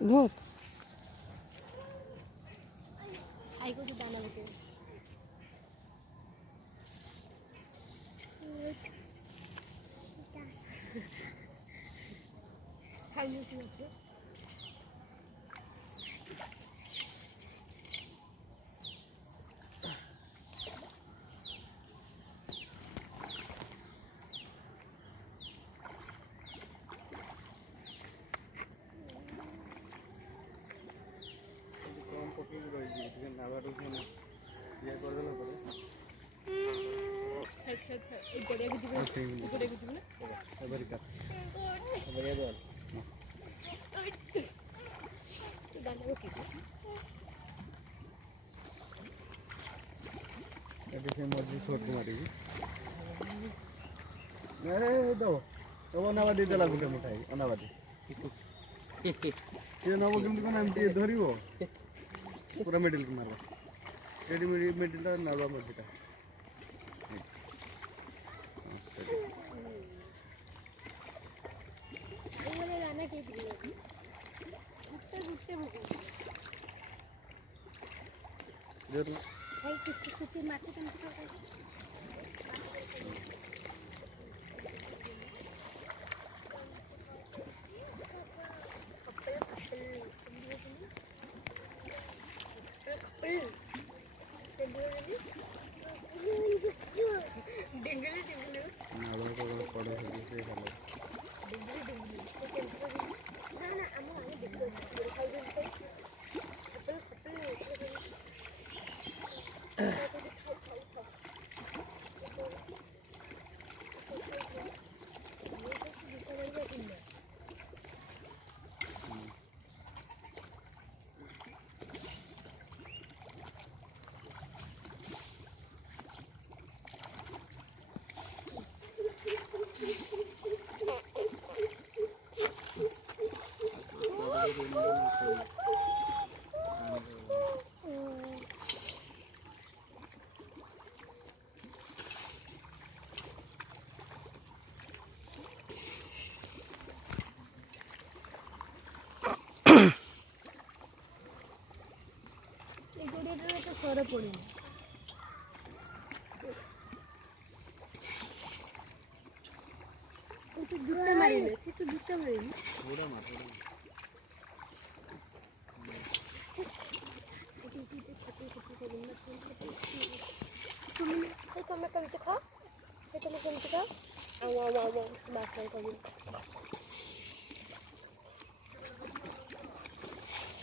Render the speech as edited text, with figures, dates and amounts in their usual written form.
ধর আইগো তো দানা দিতে খাইনি কি আছে छोटी मारी अरे दो तो अनाबादी देला गुटे मिठाई अनाबादी ये नबो केमती कोन एमटी धरिबो पूरा मेडल के मारबा रेडी मेडल ता नाबा मजिटा ओले गाना के दिले गुट्टे गुट्टे भगो जरूर भाई किसी माटी कम से कम डिंगली डिंगली नाबा को पड़े है से हेलो डिंगली डिंगली ना ना हम देखो खाई दे সরে পড়ে একটু দূরে মারিলে একটু দূরে মারিলে पूरा मार তুমি এই তুমি কবিতা খাও এই তুমি কবিতা খাও আও আও আও বাস করি